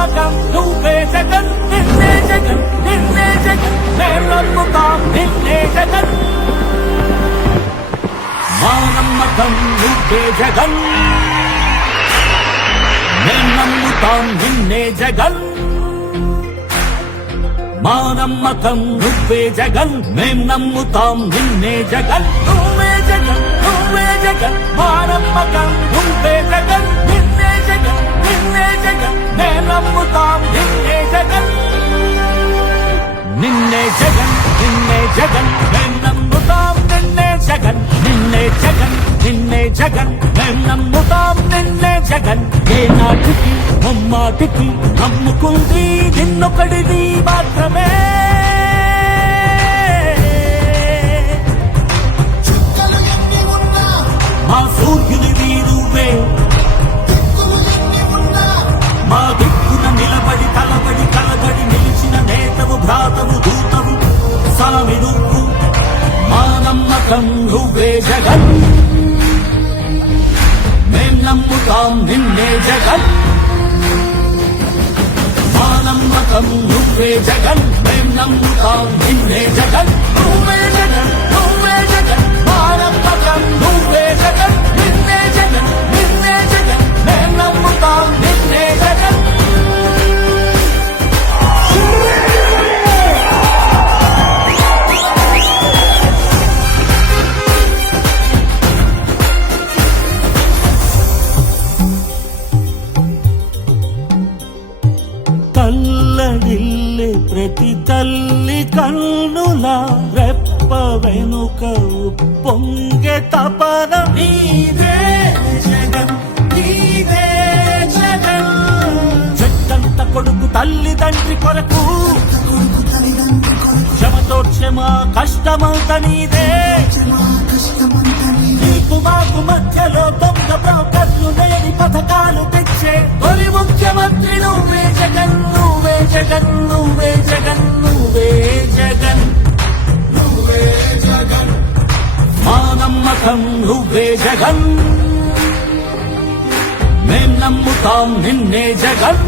నమ్మకం నువ్వే జగన్ నిన్నే జగన్ నిన్నే జగన్ మేం నమ్ముతాం నిన్నే జగన్ మా నమ్మకం నువ్వే జగన్ మేం నమ్ముతాం నిన్నే జగన్ మా నమ్మకం నువ్వే జగన్ మేం నమ్ముతాం నిన్నే జగన్ నువ్వే జగన్ నువ్వే జగన్ మా నమ్మకం నువ్వే జగన్ నిన్నే జగన్ నిన్నే జగన్ మేం నమ్ముతాం నిన్నే జగన్ నిన్నే జగన్ నిన్నే జగన్ మేం నమ్ముతాం నిన్నే జగన్ నిన్నే జగన్ నిన్నే జగన్ మేం నమ్ముతాం నిన్నే జగన్ ఏ నాటికి ముమ్మాటికి నమ్ముకుంది నిన్నొకడిది మాత్రమే మా సూర్యుని వీరువే మా దిక్కున నిలబడి తలబడి కలబడి నిలిచిన నేతవు భ్రాతవు దూతవు సామి నువ్వు మా నమ్మకం నువ్వే జగన్ మేం నమ్ముతాం నిన్నే జగన్ మా నమ్మకం నువ్వే జగన్ మేం నమ్ముతాం నిన్నే జగన్ నువ్వే జగన్ నువ్వే జగన్ మా నమ్మకం నువ్వే జగన్ నిన్నే జగన్ నిన్నే జగన్ మేం నమ్ముతాం నిన్నే జగన్ తల్లడిల్లే ప్రతి తల్లి కన్నుల రెప్ప వెనుక పొంగే తపన నీదే జగన్ నీదే జగన్ చెట్టంత కొడుకు తల్లిదండ్రి కొరకు క్షమతోక్షమ కష్టమంత నీదే నీకు మాకు మధ్యలో దొంగ బ్రోకర్లు లేని పథకాలు తెచ్చే తొలి ముఖ్యమంత్రి నువ్వే జగన్ నువ్వే జగన్ నువ్వే జగన్ నువ్వే జగన్ నువ్వే జగన్ మా నమ్మకం నువ్వే జగన్ మేం నమ్ముతాం నిన్నే జగన్